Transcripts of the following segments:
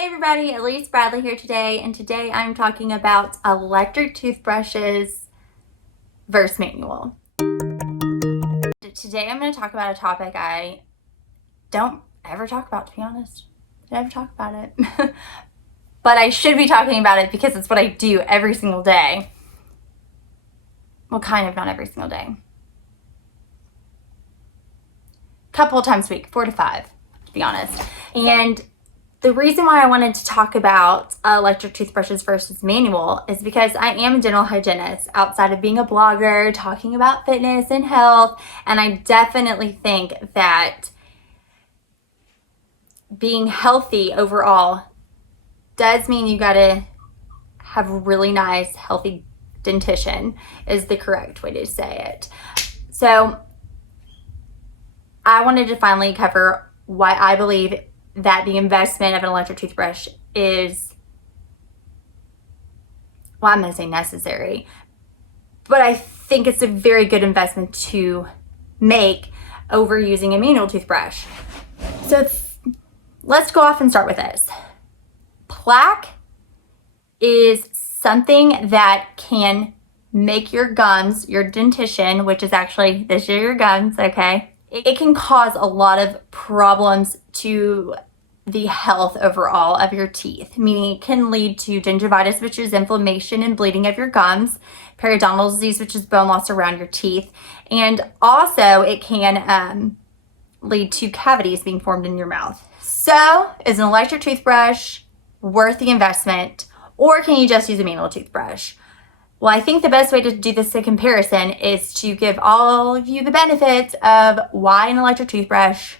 Hey everybody, Elise Bradley here today, and today I'm talking about electric toothbrushes versus manual. Today I'm going to talk about a topic I don't ever talk about, to be honest. I never talk about it. But I should be talking about it because it's what I do every single day. Well, kind of not every single day. A couple of times a week, 4 to 5, to be honest. And the reason why I wanted to talk about electric toothbrushes versus manual is because I am a dental hygienist outside of being a blogger, talking about fitness and health, and I definitely think that being healthy overall does mean you gotta have a really nice, healthy dentition is the correct way to say it. So I wanted to finally cover why I believe that the investment of an electric toothbrush is, well, I'm going to say necessary, but I think it's a very good investment to make over using a manual toothbrush. So let's go off and start with this. Plaque is something that can make your gums, your dentition, which is actually, this are your gums, okay? It can cause a lot of problems to the health overall of your teeth, meaning it can lead to gingivitis, which is inflammation and bleeding of your gums, periodontal disease, which is bone loss around your teeth, and also it can lead to cavities being formed in your mouth. So is an electric toothbrush worth the investment, or can you just use a manual toothbrush? Well, I think the best way to do this in comparison is to give all of you the benefits of why an electric toothbrush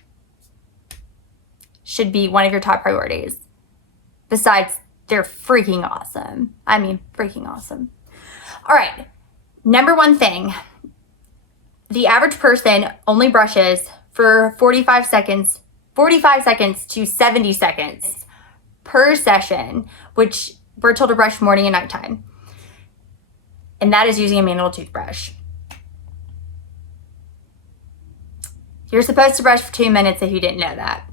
should be one of your top priorities. Besides, they're freaking awesome. I mean, freaking awesome. All right, number one thing, the average person only brushes for 45 seconds to 70 seconds per session, which we're told to brush morning and nighttime. And that is using a manual toothbrush. You're supposed to brush for 2 minutes if you didn't know that.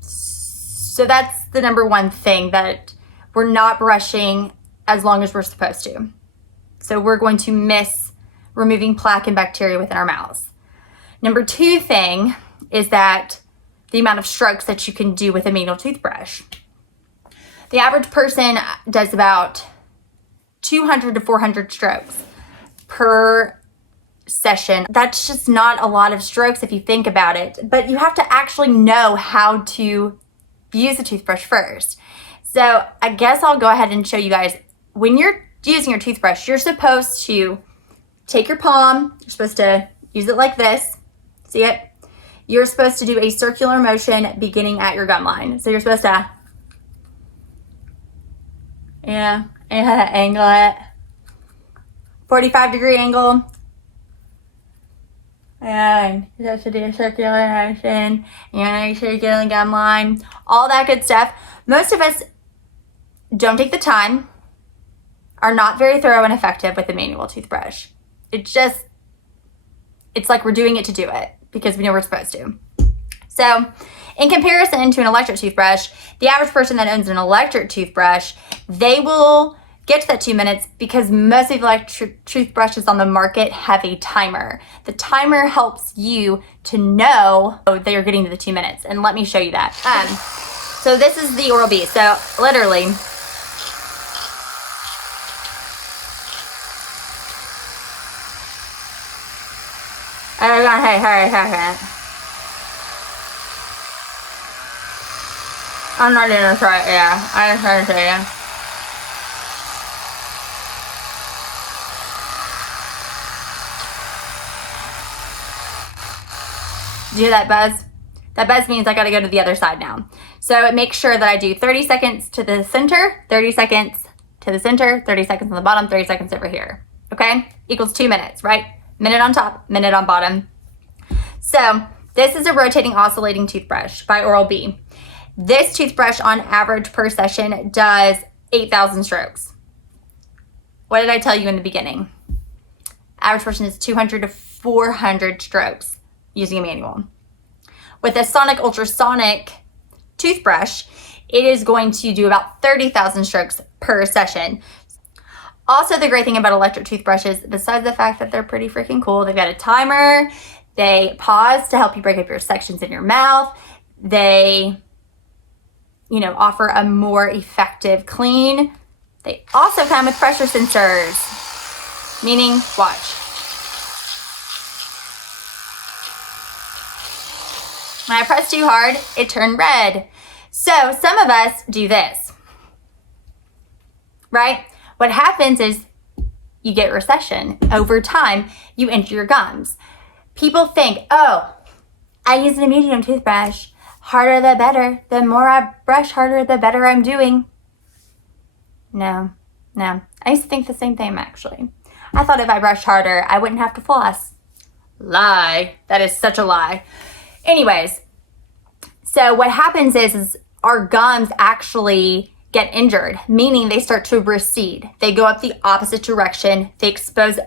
So that's the number one thing, that we're not brushing as long as we're supposed to. So we're going to miss removing plaque and bacteria within our mouths. Number two thing is that the amount of strokes that you can do with a manual toothbrush. The average person does about 200 to 400 strokes per session. That's just not a lot of strokes if you think about it, but you have to actually know how to use the toothbrush first. So I guess I'll go ahead and show you guys. When you're using your toothbrush, you're supposed to take your palm, you're supposed to use it like this, see it? You're supposed to do a circular motion beginning at your gum line. So you're supposed to, angle it, 45-degree angle, and you're supposed to do a circular motion, make sure you get on the gum line, all that good stuff. Most of us don't take the time, are not very thorough and effective with a manual toothbrush. It's like we're doing it to do it because we know we're supposed to. So in comparison to an electric toothbrush, the average person that owns an electric toothbrush, they will get to that 2 minutes because most of the electric toothbrushes on the market have a timer. The timer helps you to know that you're getting to the 2 minutes. And let me show you that. So this is the Oral-B. So literally, I'm not doing this right, yeah. I just trying to show you. Do you hear that buzz? That buzz means I gotta go to the other side now. So it makes sure that I do 30 seconds to the center, 30 seconds to the center, 30 seconds on the bottom, 30 seconds over here. Okay? Equals 2 minutes, right? Minute on top, minute on bottom. So this is a rotating oscillating toothbrush by Oral-B. This toothbrush on average per session does 8,000 strokes. What did I tell you in the beginning? Average person is 200 to 400 strokes using a manual. With a sonic ultrasonic toothbrush, it is going to do about 30,000 strokes per session. Also, the great thing about electric toothbrushes, besides the fact that they're pretty freaking cool, they've got a timer, they pause to help you break up your sections in your mouth, they, you know, offer a more effective clean. They also come with pressure sensors, meaning, watch. When I press too hard, it turned red. So some of us do this, right? What happens is you get recession. Over time, you enter your gums. People think, oh, I use an medium toothbrush. Harder the better. The more I brush harder, the better I'm doing. No. I used to think the same thing, actually. I thought if I brushed harder, I wouldn't have to floss. Lie. That is such a lie. Anyways, so what happens is our gums actually get injured, meaning they start to recede. They go up the opposite direction. They expose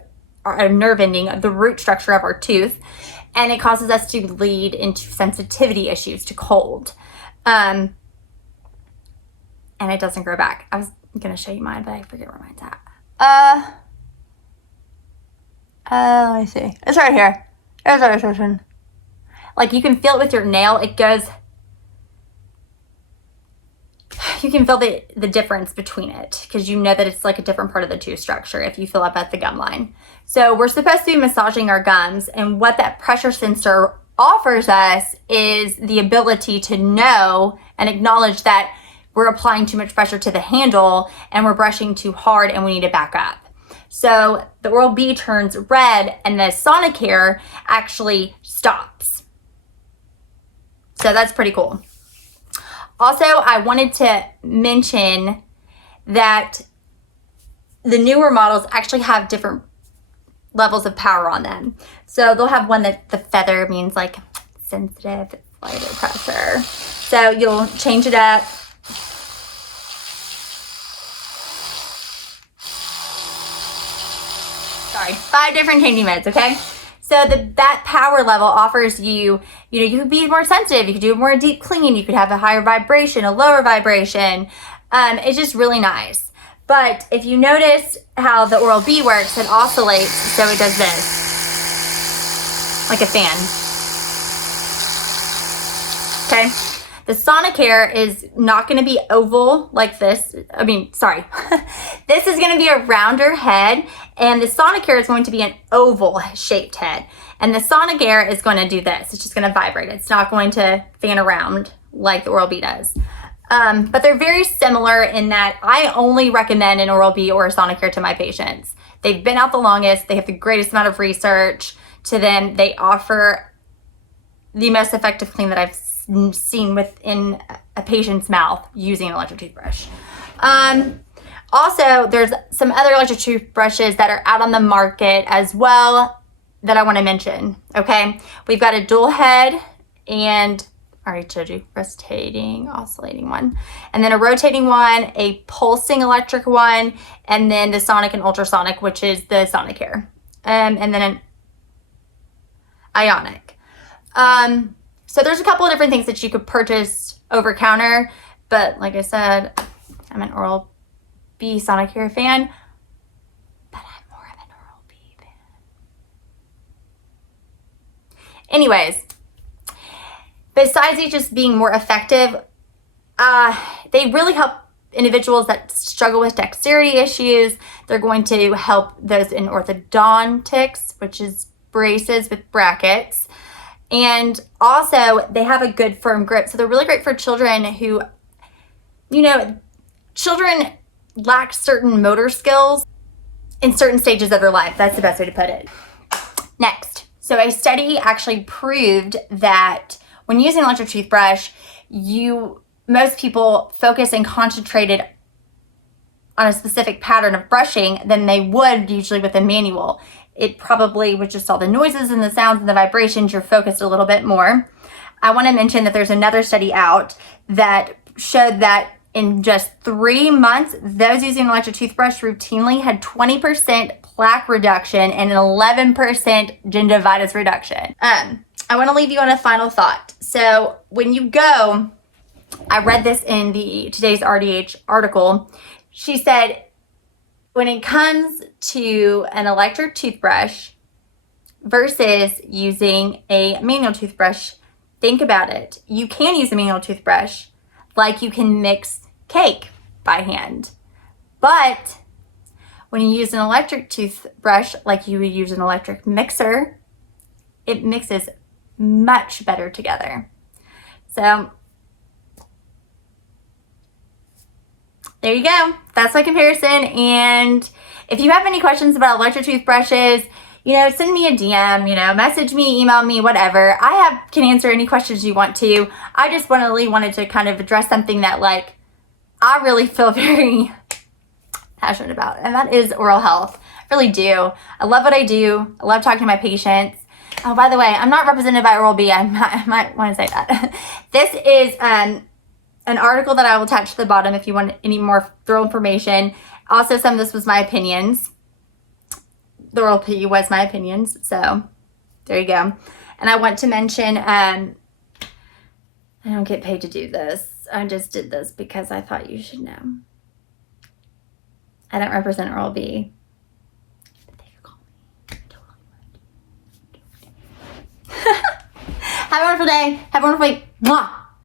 our nerve ending of the root structure of our tooth, and it causes us to lead into sensitivity issues to cold. And it doesn't grow back. I was going to show you mine, but I forget where mine's at. Let me see. It's right here. There's our recession. Like, you can feel it with your nail. It goes... You can feel the difference between it because you know that it's like a different part of the tooth structure if you feel up at the gum line. So we're supposed to be massaging our gums, and what that pressure sensor offers us is the ability to know and acknowledge that we're applying too much pressure to the handle and we're brushing too hard and we need to back up. So the Oral-B turns red and the Sonicare actually stops. So that's pretty cool. Also, I wanted to mention that the newer models actually have different levels of power on them. So they'll have one that the feather means like sensitive, it's lighter pressure. So you'll change it up. Sorry, 5 different changing modes, okay? So that power level offers you, you could be more sensitive. You could do a more deep clean. You could have a higher vibration, a lower vibration. It's just really nice. But if you notice how the Oral-B works, it oscillates. So it does this, like a fan. Okay. The Sonicare is not going to be oval like this. This is going to be a rounder head, and the Sonicare is going to be an oval shaped head. And the Sonicare is going to do this. It's just going to vibrate. It's not going to fan around like the Oral-B does. But they're very similar in that I only recommend an Oral-B or a Sonicare to my patients. They've been out the longest. They have the greatest amount of research to them. They offer the most effective clean that I've seen within a patient's mouth using an electric toothbrush. Also, there's some other electric toothbrushes that are out on the market as well that I want to mention, okay? We've got a dual head and I already showed you rotating, oscillating one, and then a rotating one, a pulsing electric one, and then the sonic and ultrasonic, which is the Sonicare, and then an ionic. So there's a couple of different things that you could purchase over counter, but like I said, I'm an Oral-B Sonicare fan, but I'm more of an Oral-B fan. Anyways, besides it just being more effective, they really help individuals that struggle with dexterity issues. They're going to help those in orthodontics, which is braces with brackets. And also, they have a good firm grip. So they're really great for children who, children lack certain motor skills in certain stages of their life. That's the best way to put it. Next, so a study actually proved that when using an electric toothbrush, most people focus and concentrated on a specific pattern of brushing than they would usually with a manual. It probably with just all the noises and the sounds and the vibrations, you're focused a little bit more. I want to mention that there's another study out that showed that in just 3 months, those using an electric toothbrush routinely had 20% plaque reduction and an 11% gingivitis reduction. I want to leave you on a final thought. So when you go I read this in today's RDH article. She said, when it comes to an electric toothbrush versus using a manual toothbrush, think about it. You can use a manual toothbrush like you can mix cake by hand. But when you use an electric toothbrush like you would use an electric mixer, it mixes much better together. So there you go. That's my comparison. And if you have any questions about electric toothbrushes, send me a DM, message me, email me, whatever. Can answer any questions you want to. I just really wanted to kind of address something that I really feel very passionate about, and that is oral health. I really do. I love what I do. I love talking to my patients. Oh, by the way, I'm not represented by Oral-B. I might want to say that. This is an article that I will attach to the bottom if you want any more thorough information. Also, some of this was my opinions. The Oral-B was my opinions, so there you go. And I want to mention, I don't get paid to do this. I just did this because I thought you should know. I don't represent Oral-B. Have a wonderful day. Have a wonderful week. Mwah.